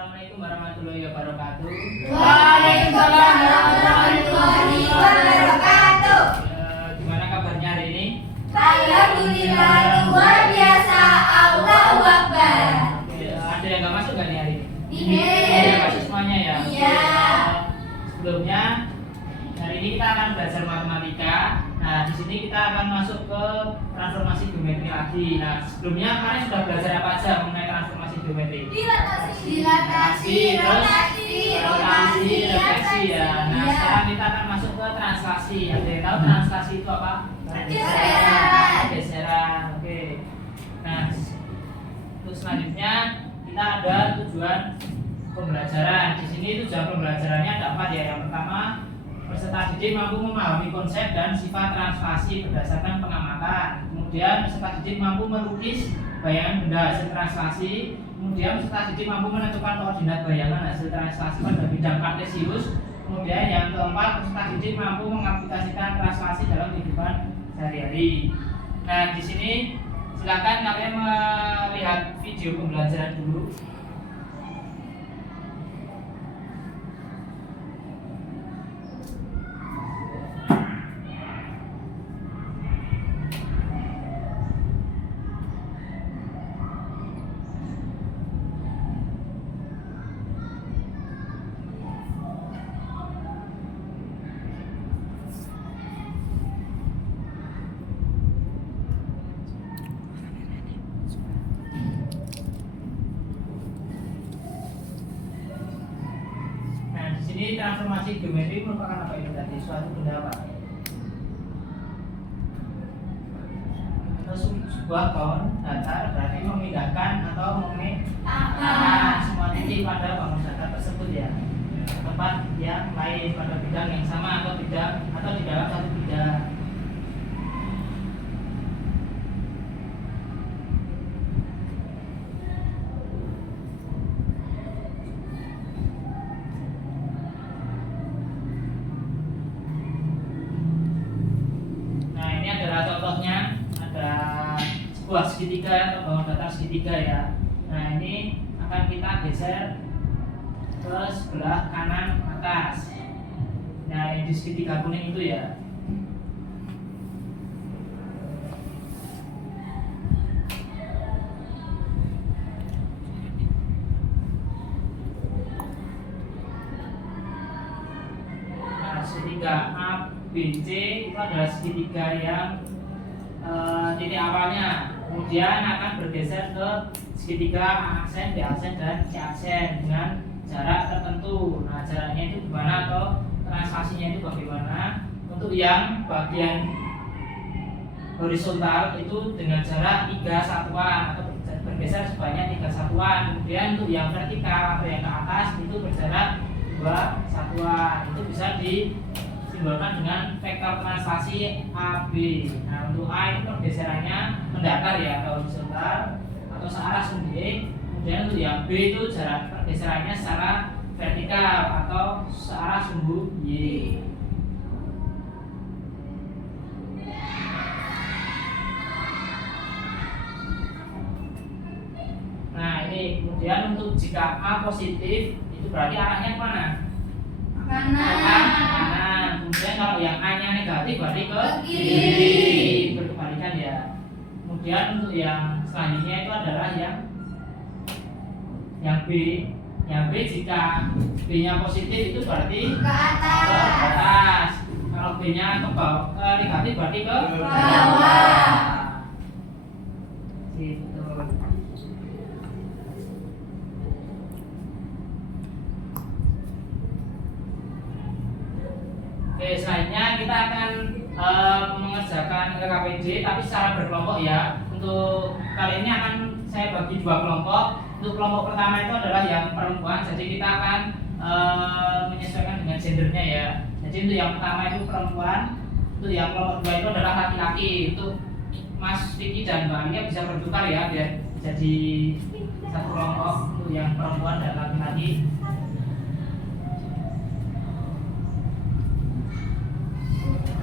Assalamualaikum warahmatullahi wabarakatuh. Waalaikumsalam warahmatullahi wabarakatuh. Gimana kabarnya hari ini? Alhamdulillah luar biasa. Allahu Akbar. Ada yang nggak masuk nggak nih hari ini? Iya. Ada masuk semuanya ya? Iya. Sebelumnya hari ini kita akan belajar matematika. Nah, di sini kita akan masuk ke transformasi geometri lagi. Nah, sebelumnya kalian sudah belajar apa aja mengenai transformasi geometri? Dilatasi, Rotasi, refleksi ya. Nah, sekarang kita akan masuk ke translasi. Ada yang tahu translasi itu apa? Pergeseran. Oke. Nah, untuk selanjutnya kita ada tujuan pembelajaran. Di sini tujuan pembelajarannya ada 4 ya. Yang pertama, peserta didik mampu memahami konsep dan sifat translasi berdasarkan pengamatan. Kemudian peserta didik mampu melukis bayangan benda hasil translasi. Kemudian peserta didik mampu menentukan koordinat bayangan hasil translasi pada bidang kartesius. Kemudian yang keempat, peserta didik mampu mengaplikasikan translasi dalam kehidupan sehari-hari. Nah, di sini silakan kalian melihat video pembelajaran dulu. Ini transformasi geometri merupakan apa itu tadi? Suatu benda apa? Sebuah bangun datar berarti memindahkan atau memindahkan semua titik pada bangun datar tersebut ya, ke tempat yang lain pada bidang yang sama atau bidang atau di dalam satu bidang. Contohnya ada sebuah segitiga atau bangun datar segitiga ya. Nah, ini akan kita geser ke sebelah kanan atas. Nah, yang di segitiga kuning itu ya. Nah, segitiga A, B, C itu adalah segitiga yang titik awalnya, kemudian akan bergeser ke segitiga A aksen, B aksen, dan C aksen dengan jarak tertentu. Nah, jaraknya itu gimana atau translasinya itu bagaimana? Untuk yang bagian horizontal itu dengan jarak 3 satuan atau bergeser sebanyak 3 satuan. Kemudian untuk yang vertikal atau yang ke atas itu berjarak 2 satuan. Itu bisa disimbolkan dengan vektor translasi AB. Nah, untuk A itu pergeserannya mendatar ya atau horizontal atau searah sumbu Y. Kemudian untuk yang B itu jarak pergeserannya secara vertikal atau searah sumbu Y. Nah, ini kemudian untuk jika A positif itu berarti arahnya kemana? Kanan. Kemudian kalau yang A-nya negatif berarti ke kiri, berkebalikan ya. Kemudian untuk yang selanjutnya itu adalah yang B. Yang B jika B-nya positif itu berarti ke atas. Kalau B-nya negatif berarti ke bawah. Gitu. Oke, selanjutnya kita akan mengerjakan LKPJ tapi secara berkelompok ya. Untuk kali ini akan saya bagi 2 kelompok. Untuk kelompok pertama itu adalah yang perempuan, jadi kita akan menyesuaikan dengan gendernya ya. Jadi untuk yang pertama itu perempuan, untuk yang kelompok kedua itu adalah laki-laki. Untuk Mas Vicky dan Mbak Alia bisa bertukar ya biar jadi satu kelompok untuk yang perempuan dan laki-laki.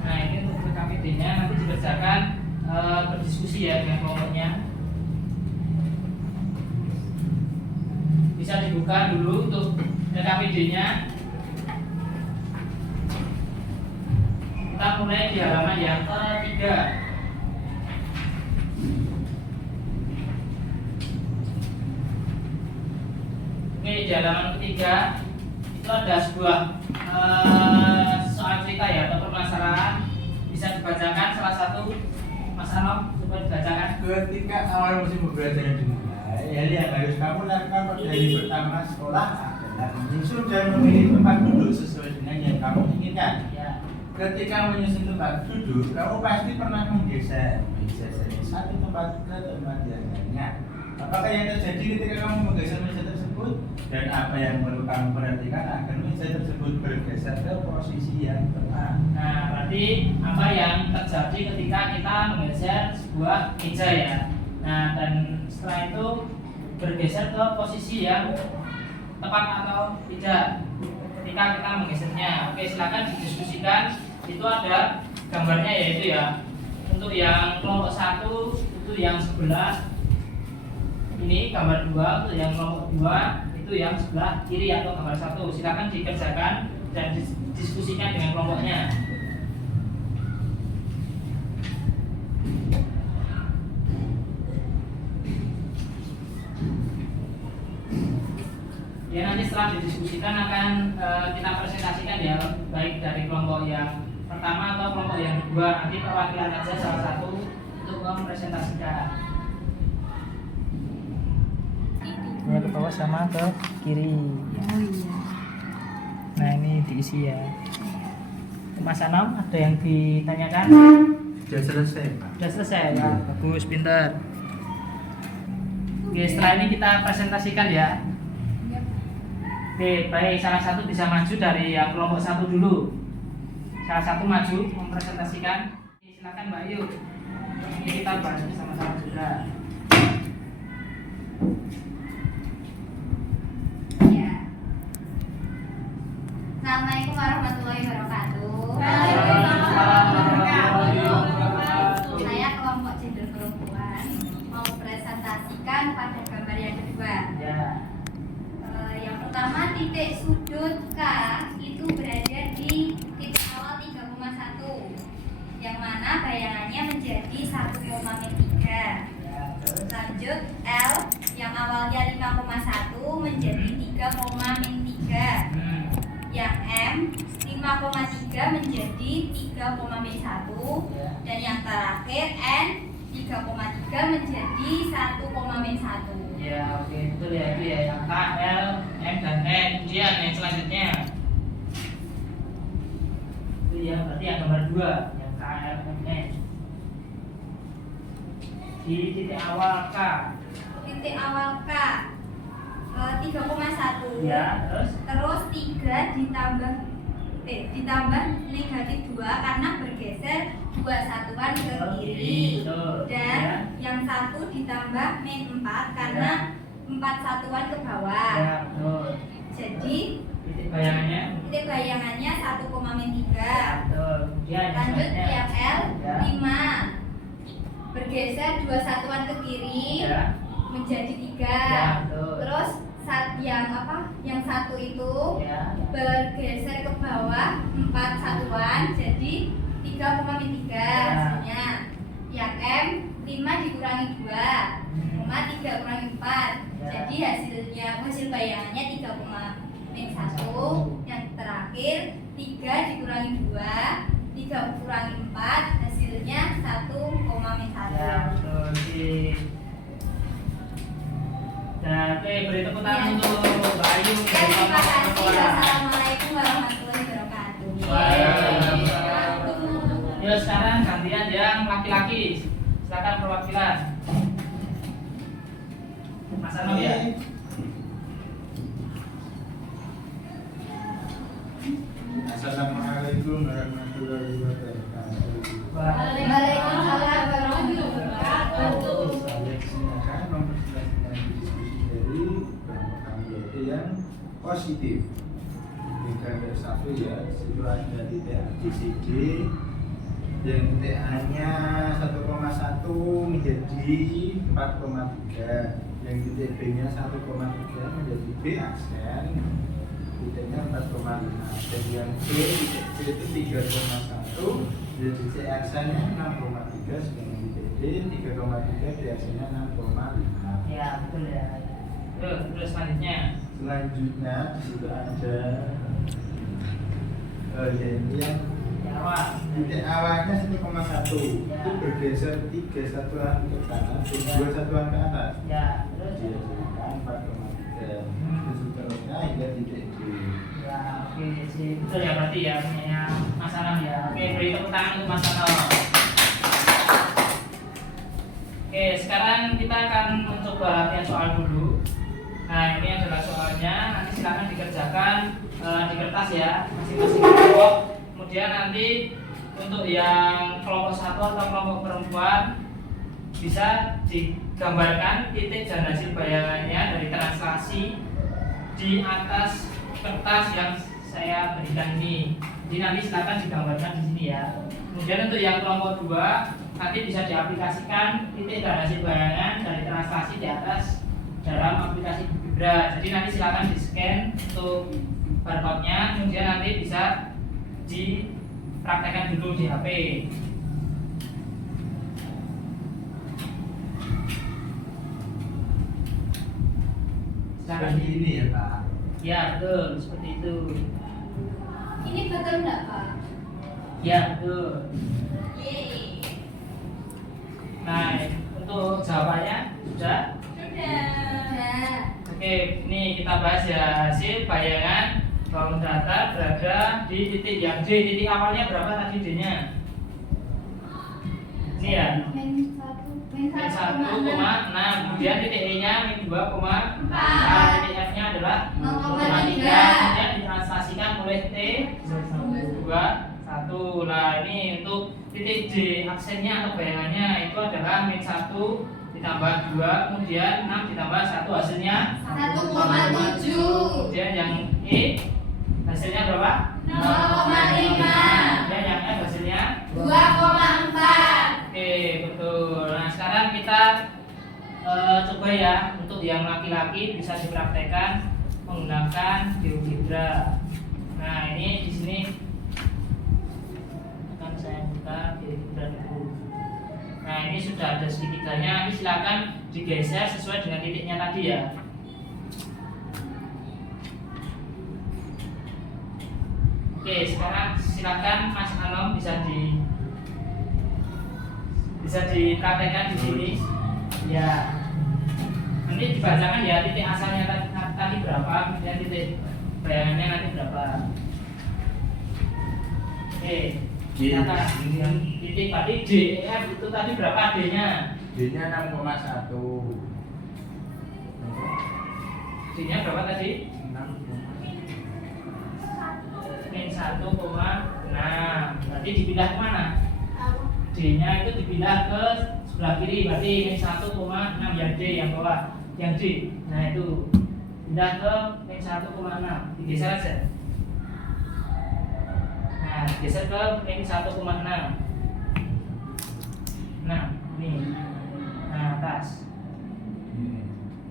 Nah, ini untuk LKPD-nya nanti dikerjakan berdiskusi ya dengan kelompoknya. bisa dibuka dulu untuk RKPD-nya. Kita mulai di halaman yang ketiga. Oke, di halaman ketiga itu ada sebuah soal cerita ya atau permasalahan. Bisa dibacakan salah satu Mas Anom, coba dibacakan. Ketika awal musim pembelajaran dimulai, hal yang harus kamu lakukan pada hari pertama sekolah adalah menyusun dan memilih tempat duduk sesuai dengan yang kamu inginkan. Ya. Ketika menyusun tempat duduk, kamu pasti pernah menggeser dari satu tempat ke tempat yang lainnya. Apakah yang terjadi ketika kamu menggeser meja tersebut dan apa yang perlu kamu perhatikan agar meja tersebut bergeser ke posisi yang tepat? Nah, berarti apa yang terjadi ketika kita menggeser sebuah meja ya. Nah, dan setelah itu bergeser ke posisi yang tepat atau tidak ketika kita menggesernya. Oke, silakan didiskusikan. Itu ada gambarnya yaitu ya. Untuk yang kelompok 1 itu yang sebelah ini gambar 2, untuk yang kelompok 2 itu yang sebelah kiri atau gambar 1. Silakan dikerjakan dan diskusikan dengan kelompoknya. Ya, nanti setelah didiskusikan akan kita presentasikan ya, baik dari kelompok yang pertama atau kelompok yang kedua. Nanti perwakilan aja salah satu untuk mempresentasikan. Ini ke bawah sama ke kiri. Nah, ini diisi ya. Mas Anom, ada yang ditanyakan? Sudah selesai, Pak. Sudah selesai ya, bagus, pintar. Oke, setelah ini kita presentasikan ya. Oke, baik, salah satu bisa maju dari yang kelompok 1 dulu. Salah satu maju mempresentasikan. Silakan Mbak Ayu. Ini kita bahas bersama-sama juga. Ya. Assalamualaikum warahmatullahi wabarakatuh. Saya kelompok gender perempuan mau presentasikan pada gambar yang kedua. Ya. Yang pertama, titik sudut K itu berada di titik awal 3,1, yang mana bayangannya menjadi 1,3. Ya, terus. Lanjut, L yang awalnya 5,1 menjadi 3,3. Yang M 5,3 menjadi 3,1. Ya. Dan yang terakhir N 3,3 menjadi 1,1. Ya, oke, betul ya, itu ya yang K, L, M dan N. Kemudian yang selanjutnya itu ya, berarti yang nomor 2 yang K, L, M, N. Di titik awal K. Titik awal K 3,1. Ya, terus. Terus 3 ditambah negatif 2 karena bergeser 2 satuan ke kiri. Betul. Dan Ya. yang 1 ditambah min 4 karena 4 satuan ke bawah. Ya, betul. Jadi Titik bayangannya. titik bayangannya 1,3. Betul. Kemudian yang Lanjut selanjutnya. yang L Ya. 5 bergeser 2 satuan ke kiri Ya. menjadi 3. Ya, betul. Terus yang 1 itu Ya. bergeser ke bawah 4 satuan jadi 3,3 Ya. hasilnya. Yang M 5 dikurangi 2, 3 kurangi 4. Ya. Jadi hasil bayangannya 3,1. Yang terakhir 3 dikurangi 2, 3 kurangi 4 hasilnya 1,1. Ya, betul. Nah, oke, beri tepuk tangan untuk Mbak Ayu dari Terima kelompok kasih. perempuan. Assalamualaikum warahmatullahi wabarakatuh. Waalaikumsalam. Yuk, sekarang gantian yang laki-laki. Silakan perwakilan. Mas Anom ya. Assalamualaikum warahmatullahi wabarakatuh. Waalaikumsalam warahmatullahi wabarakatuh. Silakan mempresentasikan diskusi dari kelompok kami yaitu yang positif. Di gambar 1 ya, situ ada titik A, B, C, D. Yang titik A nya 1,1 menjadi 4,3. yang titik B nya 1,3 menjadi B aksen, titiknya 4,5. Dan yang B titik C itu 3,1 menjadi C aksennya 6,3, sedangkan titik D 3,3 D aksennya 6,5. Ya betul ya. Terus selanjutnya. Selanjutnya di situ ada ini yang awal. titik awalnya 1,1 Ya. itu bergeser 3 satuan ke kanan dan 2 satuan ke atas. Ya terus. Dia jadikan 4,3. Terus seterusnya hingga titik D. Ya oke sih betul ya berarti ya punya masalah ya. Oke beri tepuk tangan untuk Mas Ano. Oke sekarang kita akan mencoba latihan soal dulu. Nah ini adalah soalnya, nanti silakan dikerjakan di kertas ya masing-masing kelompok. Kemudian nanti untuk yang kelompok 1 atau kelompok perempuan bisa digambarkan titik dan hasil bayangannya dari translasi di atas kertas yang saya berikan ini. Jadi nanti silakan digambarkan di sini ya. Kemudian untuk yang kelompok 2 nanti bisa diaplikasikan titik dan hasil bayangan dari translasi di atas dalam aplikasi Bibra. Jadi nanti silakan di scan untuk barcode-nya, kemudian nanti bisa dipraktekkan dulu di HP. Seperti ini ya Pak. Ya betul, seperti itu. Ini betul nggak Pak? Ya betul. Yeay. Nah untuk jawabannya sudah. Sudah. Oke, ini kita bahas ya hasil bayangan bangun datar berada di titik yang D. Titik awalnya berapa tadi D-nya? Ini ya. Min 1,6. Kemudian titik E-nya min 2,4. Titik F-nya adalah 0,3. Kemudian ditranslasikan oleh T 2, 1. Nah, ini untuk titik D aksennya atau bayangannya itu adalah min 1 ditambah 2, kemudian 6 ditambah 1 hasilnya 1,7. Kemudian yang E hasilnya berapa? 0,5. Kemudian yang F hasilnya 2,4. Oke, betul. Nah, sekarang kita coba ya untuk yang laki-laki bisa dipraktekkan menggunakan GeoGebra. Nah, ini di sini akan saya buka GeoGebra dulu. Nah, ini sudah ada segitiganya. Nanti silakan digeser sesuai dengan titiknya tadi ya. Oke, sekarang silakan Mas Anom bisa dipraktekkan di sini. Ya. Nanti dibacakan ya titik asalnya tadi berapa, kemudian titik bayangannya nanti berapa. Oke. Silakan. Titik tadi D, E, F itu tadi berapa D-nya? D-nya 6,1. D-nya berapa tadi? 6,1. Min 1,6. Berarti dipindah kemana? D-nya itu dipindah ke sebelah kiri, berarti min 1,6 yang D yang bawah, yang D. Nah itu pindah ke min 1,6, digeser aja. Nah geser ke min 1,6. Nah ini, nah atas.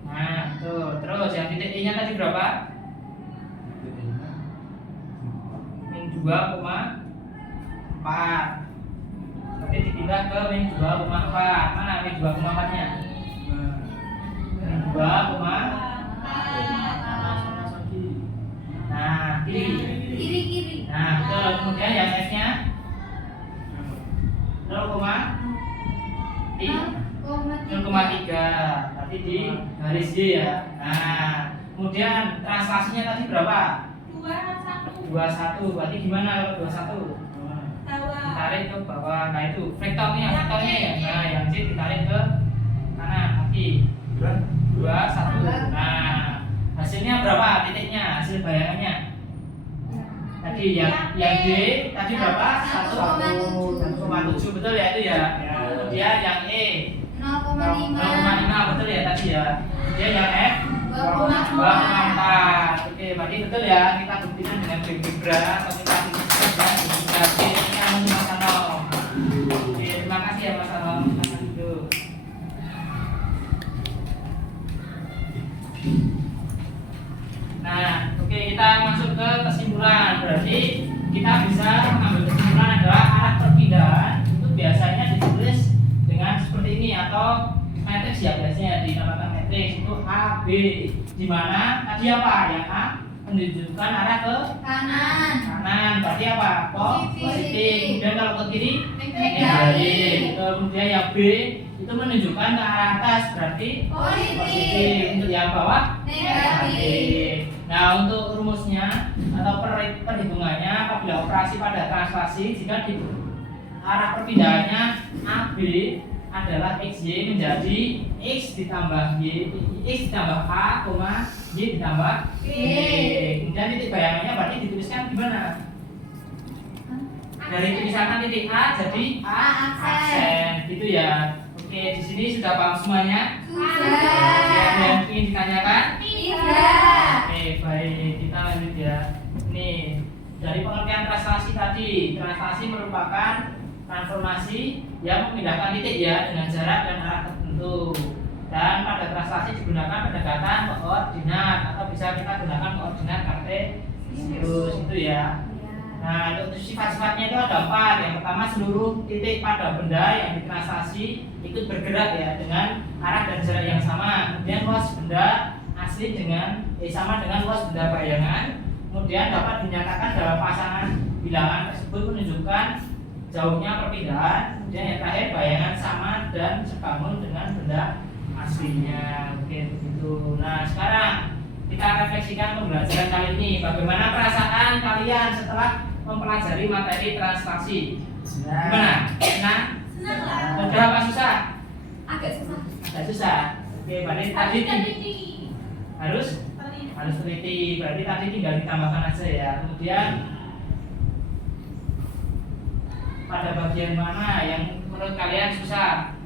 Nah tuh, terus yang titik I nya tadi berapa? Min 2,4. Berarti dipindah ke min 2,4. Mana min 2,4 nya? Min 2,4. Nah, Kiri. Nah, betul. Kemudian yang F nya 0,3. Berarti di garis D ya. Nah, kemudian translasinya tadi berapa? 21. Berarti gimana kalau 21? Ditarik ke bawah. Nah itu vektornya ya. Nah yang C ditarik ke kanan kaki. 2, 1. Nah hasilnya berapa titiknya? Hasil bayangannya tadi yang D tadi berapa? 1,7. Betul ya itu ya. Kemudian yang E 0,5 betul ya tadi ya. Kemudian yang F 2,4. Oke, berarti betul ya. Kita buktikan dengan GeoGebra atau kita buktikan dengan ini yang Mas Anom. Oke, terima kasih ya Mas Anom. kita masuk ke kesimpulan. Berarti kita bisa mengambil kesimpulan adalah arah perpindahan itu biasanya ditulis dengan seperti ini atau matriks ya, biasanya dinamakan matriks itu A, B, di mana tadi apa yang A menunjukkan arah ke kanan. kanan, berarti apa? Positif. Kemudian kalau ke kiri Negatif. Kemudian yang B itu menunjukkan ke arah atas, berarti positif. Untuk yang bawah Negatif. Nah, untuk rumusnya atau perhitungannya apabila operasi pada translasi jika di arah perpindahannya AB adalah XY menjadi X ditambah Y, X ditambah A, Y ditambah B. Kemudian titik bayangannya berarti dituliskan gimana? Dari misalkan titik A jadi A aksen, gitu ya. Oke, di sini sudah paham semuanya? Ada yang ingin ditanyakan? Tidak. Oke, baik, kita lanjut ya. Nih, dari pengertian translasi tadi, translasi merupakan transformasi yang memindahkan titik ya dengan jarak dan arah tertentu. Dan pada translasi digunakan pendekatan koordinat atau bisa kita gunakan koordinat kartesius itu ya. Nah, untuk sifat-sifatnya itu ada 4. Yang pertama, seluruh titik pada benda yang ditranslasi ikut bergerak ya dengan arah dan jarak yang sama. Kemudian luas benda asli sama dengan luas benda bayangan. Kemudian dapat dinyatakan dalam pasangan bilangan tersebut menunjukkan jauhnya perpindahan. Kemudian yang terakhir, bayangan sama dan sebangun dengan benda aslinya. Oke, begitu. Nah, sekarang kita refleksikan pembelajaran kali ini. Bagaimana perasaan kalian setelah mempelajari materi translasi? Gimana? Senang? Senang lah. Mudah apa susah? Agak susah. Agak susah. Oke, berarti tadi harus teliti. Berarti tadi tinggal ditambahkan aja ya. Kemudian pada bagian mana yang menurut kalian susah?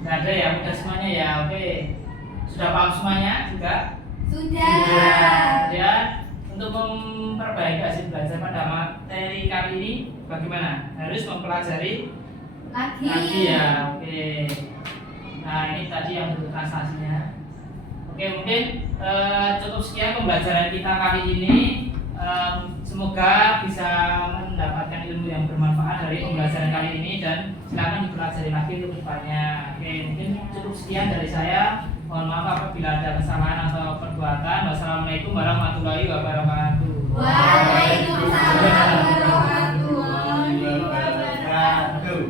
Nggak ada ya, udah semuanya ya. Oke, sudah paham semuanya juga? Sudah. Dan untuk memperbaiki hasil belajar pada materi kali ini bagaimana? Harus mempelajari lagi ya. Oke. Nah, ini tadi yang untuk translasinya. Oke, mungkin cukup sekian pembelajaran kita kali ini. Semoga bisa mendapatkan ilmu yang bermanfaat dari pembelajaran kali ini dan silakan dipelajari lagi untuk depannya. Oke, mungkin cukup sekian dari saya. Mohon maaf apabila ada kesalahan atau perbuatan. Wassalamualaikum warahmatullahi wabarakatuh. Waalaikumsalam warahmatullahi wabarakatuh.